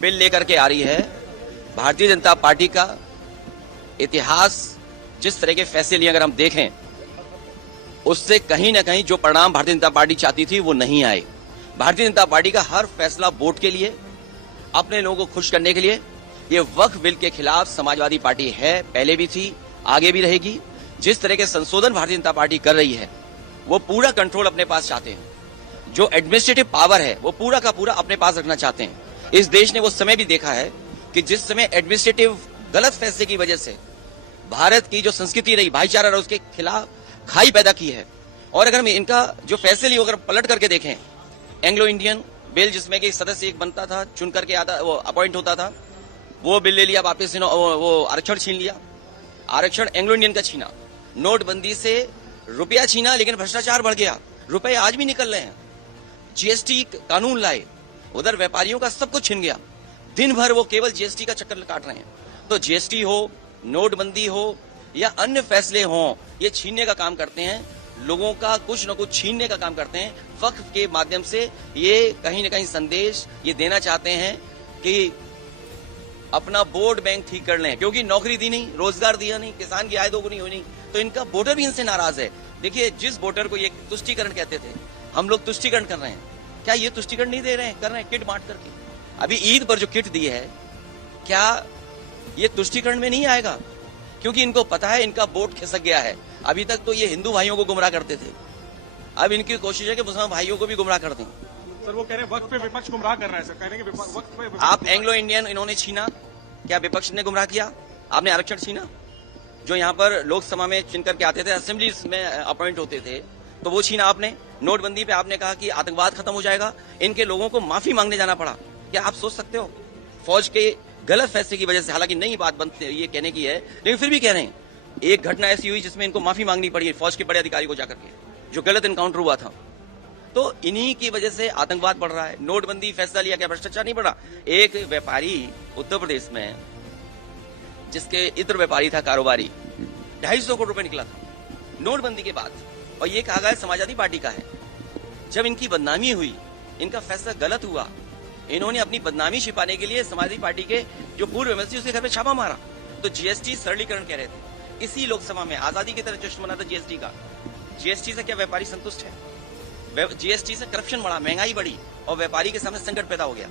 Bill लेकर के आ रही है। भारतीय जनता पार्टी का इतिहास जिस तरह के फैसले लिए अगर हम देखें, उससे कहीं ना कहीं जो परिणाम भारतीय जनता पार्टी चाहती थी वो नहीं आए। भारतीय जनता पार्टी का हर फैसला वोट के लिए, अपने लोगों को खुश करने के लिए। ये वक्फ बिल के खिलाफ समाजवादी पार्टी है, पहले भी थी, आगे भी रहेगी। जिस तरह के संशोधन भारतीय जनता पार्टी कर रही है, वो पूरा कंट्रोल अपने पास चाहते हैं। जो एडमिनिस्ट्रेटिव पावर है वो पूरा का पूरा अपने पास रखना चाहते हैं। इस देश ने वो समय भी देखा है कि जिस समय एडमिनिस्ट्रेटिव गलत फैसले की वजह से भारत की जो संस्कृति रही, भाईचारा रहा, उसके खिलाफ खाई पैदा की है। और अगर हम इनका जो फैसले लिए अगर पलट करके देखें, एंग्लो इंडियन बिल जिसमें कि सदस्य एक बनता था, चुन करके आता, वो अपॉइंट होता था, वो बिल ले लिया वापस, वो आरक्षण छीन लिया। आरक्षण एंग्लो इंडियन का छीना। नोटबंदी से रुपया छीना, लेकिन भ्रष्टाचार बढ़ गया, रुपए आज भी निकल रहे हैं। जीएसटी कानून लाए, उधर व्यापारियों का सब कुछ छिन गया। दिन भर वो केवल जीएसटी का चक्कर काट रहे हैं। तो जीएसटी हो, नोटबंदी हो या अन्य फैसले हों, ये छीनने का काम करते हैं, लोगों का कुछ न कुछ छीनने का काम करते हैं। वक्फ के माध्यम से ये कहीं न कहीं संदेश ये देना चाहते हैं कि अपना वोट बैंक ठीक कर लें, क्योंकि नौकरी दी नहीं, रोजगार दिया नहीं, किसान की आय दोगुनी हुई नहीं, तो इनका वोटर भी इनसे नाराज है। देखिए, जिस वोटर को ये तुष्टीकरण कहते थे, हम लोग तुष्टीकरण कर रहे हैं, क्या ये तुष्टीकरण नहीं दे रहे हैं? कर रहे हैं किट बांट करके। अभी ईद पर जो किट दी है, क्या ये तुष्टीकरण में नहीं आएगा? क्योंकि इनको पता है इनका वोट खिसक गया है। अभी तक तो ये हिंदू भाइयों को गुमराह करते थे, अब इनकी कोशिश है कि मुसलमान भाइयों को भी गुमराह कर दें। सर, वो कह रहे हैं वक्त पे विपक्ष गुमराह कर रहा है। सर कह रहे हैं कि वक्त पे आप एंग्लो इंडियन इन्होंने छीना, क्या विपक्ष ने गुमराह किया? आपने आरक्षण छीना, जो यहाँ पर लोकसभा में चुन करके आते थे, असेंबली में अपॉइंट होते थे, तो वो छीना आपने। नोटबंदी पे आपने कहा कि आतंकवाद खत्म हो जाएगा, इनके लोगों को माफी मांगने जाना पड़ा। क्या आप सोच सकते हो? फौज के गलत फैसले की वजह से, हालांकि नई बात बनती ये कहने की है, लेकिन फिर भी कह रहे हैं, एक घटना ऐसी हुई जिसमें इनको माफी मांगनी पड़ी फौज के बड़े अधिकारी को जाकर के, जो गलत एनकाउंटर हुआ था। तो इन्हीं की वजह से आतंकवाद बढ़ रहा है। नोटबंदी फैसला लिया, क्या भ्रष्टाचार नहीं बढ़ा? एक व्यापारी उत्तर प्रदेश में, जिसके इत्र व्यापारी था, कारोबारी, 250 करोड़ रुपए निकला था नोटबंदी के बाद, और ये कहा गया समाजवादी पार्टी का है। जब इनकी बदनामी हुई, इनका फैसला गलत हुआ, इन्होंने अपनी बदनामी छिपाने के लिए समाजवादी पार्टी के जो पूर्व एमएलसी, उसके घर पे छापा मारा। तो जीएसटी सरलीकरण कह रहे थे, इसी लोकसभा में आजादी की तरह जश्न मना था जीएसटी का। जीएसटी से क्या व्यापारी संतुष्ट है? जीएसटी से करप्शन बढ़ा, महंगाई बढ़ी, और व्यापारी के सामने संकट पैदा हो गया।